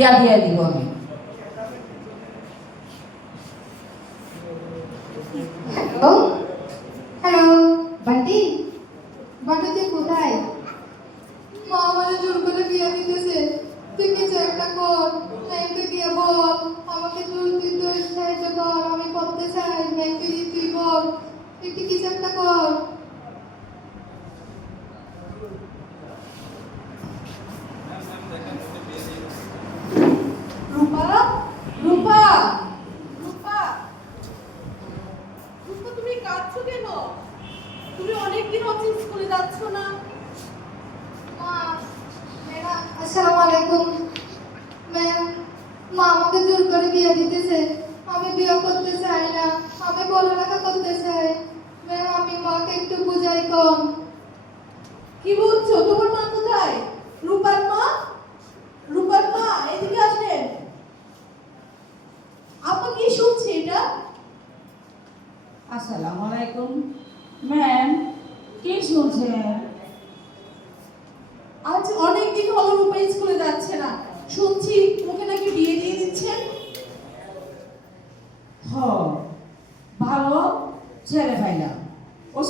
বিয়া দিয়ে দিব আমি। হ্যালো হ্যালো বান্টি, বান্টি তুই কোথায়? মা আমাকে জোর করে বিয়ে দিতেছে, তুই কিছু একটা কর। ব্যাংকে গিয়ে বল আমাকে জোর দিতে সাহায্য কর, আমি করতে চাই। ব্যাংকে গিয়ে তুই বল, একটু কিছু একটা কর। রূপা, রূপা, রূপা, রূপা, তুমি কাঁদছো কেন? তুমি অনেকদিন হচ্ছে স্কুলে যাচ্ছ না। মা, ম্যাডাম আসসালামু আলাইকুম। ম্যাম, মা আমাকে জোর করে বিয়ে দিতেছে, আমি বিয়ে করতে চাই না, আমি পড়ালেখা করতে চাই। ম্যাম আমি মাকে একটু বুঝাই কম। কি বলছো? তোমার মা কোথায়? রূপার মা, রূপার মা এদিকে আসেন। আপা কি শুনছি এটা? আসসালামু আলাইকুম ম্যাম, কি শুনছেন? আজ অনেকদিন হলো রূপা স্কুলে যাচ্ছে না, শুনছি ওকে নাকি বিয়ে দিয়ে দিচ্ছেন। হ, ভালো ছেলে পাইলাম। ও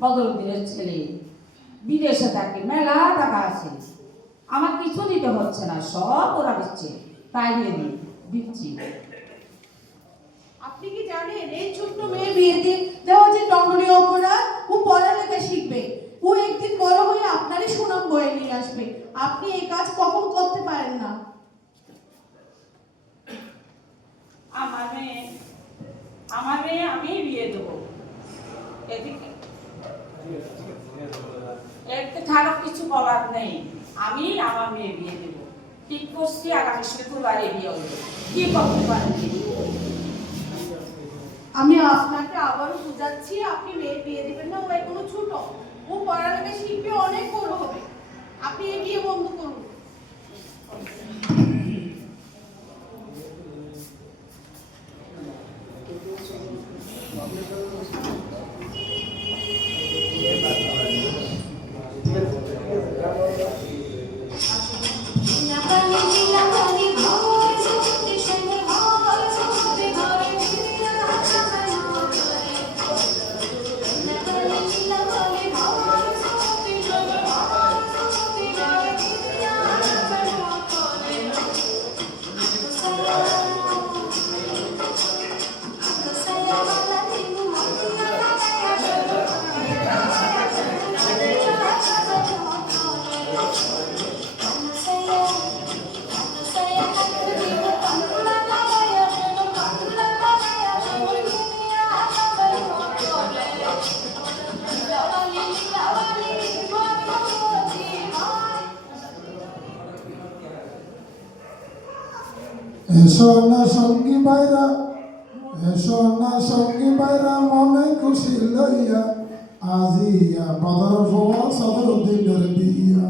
বদরুদ্দিনের ছেলে, বিদেশে থাকে, মেলা টাকা আছে। আমার কিছু দিতে হচ্ছে না, সব ওরা দিচ্ছে, তাই দিচ্ছি। আপনি কি জানেন এই ছোট্ট মেয়ে বিয়ে দিয়ে দেওয়া যে দণ্ডনীয় অপরাধ? ও পড়ালেখা শিখবে, ও একদিন বড় হয়ে আপনারই সুনাম বয়ে নিয়ে আসবে। আপনি এই কাজ কখন করতে পারেন না। আমার মেয়ে আমি বিয়ে দেবো, এদিকে এতে খারাপ কিছু বলার নেই। আমি আমার মেয়ে বিয়ে দেব, ঠিক করছি। আগামী শুক্রবারে বিয়ে হবে, কি করতে পারেন? আমি আপনাকে আবারও বুঝাচ্ছি, আপনি মেয়ে বিয়ে দিবেন না। ও এখনো ছোট, ও পড়ালেখা শিখবে, অনেক বড় হবে। আপনি এই বিয়ে বন্ধ করুন। এসো না সঙ্গী বাইরা, এসো না সঙ্গী বাইরা, মনে খুশি লইয়া আজিয়া বদর ফোয়া সদরুদ্দিনের বিয়া।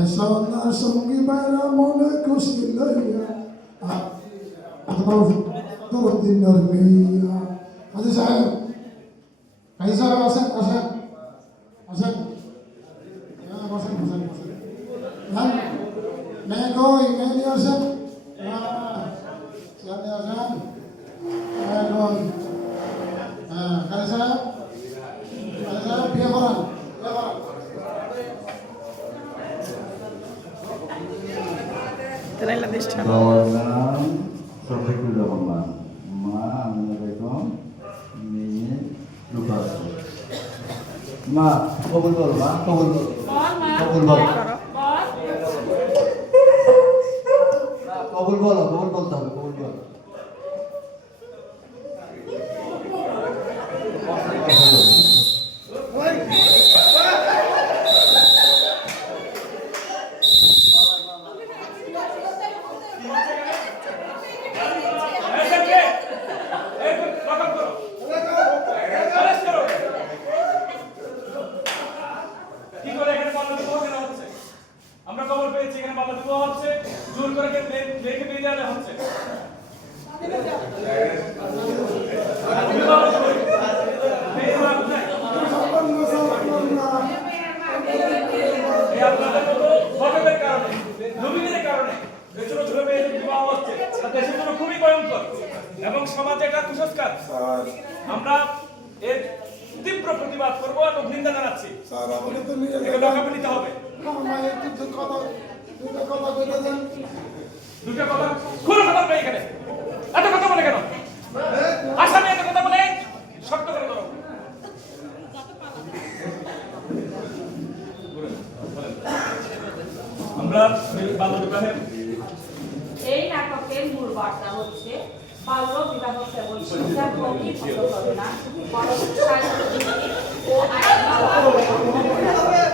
এসো না সঙ্গী বাইরা, মনে খুশি লইয়া সদরুদ্দিনের বিয়া। কাজী সাহেব, কাজী সাহেব আসেন, আসেন, আসেন, বসেন, বসেন, বসেন। মেয়ে কই? মেয়ে নিয়ে আসেন। Siapa yang Kali saya biar orang. Naam Syafiqur Rahman. Ma Assalamualaikum. Ini Lukas. Ma, kabul bol, ma, kabul bol. Kabul bol. kabul bol বলতে হবে, kabul bol. আমরা খবর পেয়েছি এখানে বাবা বিবাহ হচ্ছে, জোর করে লেখে দিয়ে দেওয়া হচ্ছে। আপনাদের মতো ভগতের কারণে, নবীদের কারণে ভয়ঙ্কর এবং সমাজে এটা কুসংস্কার। আমরা এর তীব্র প্রতিবাদ করবো এবং নিন্দা জানাচ্ছি। স্যার আমাকে তো নিয়ে একে লকআপে নিতে হবে। মায়ের কিছু কথা দুটো কথা বলে দেন। দুটো কথা কোনো কথা নেই এখানে। এত কথা বলে কেন? আসামি এত কথা বলে শক্ত করে ধরো। আমরা বাল্য বিবাহের এই নাটকের মূল বার্তা হচ্ছে বাল্য বিবাহ কেবল শিক্ষার পক্ষে হবে না, বরং সাহিত্যিক ও আইনি